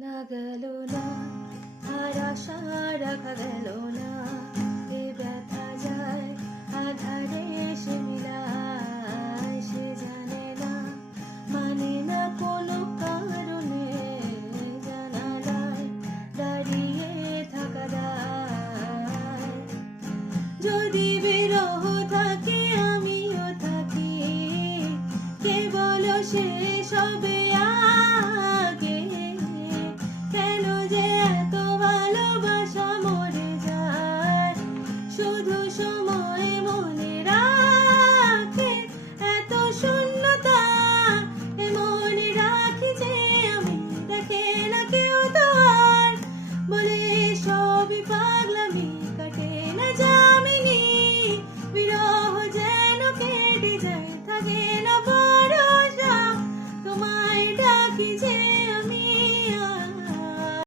না গেল না আর আশা রাখা গেল না, এ ব্যথা যায় আধারে সে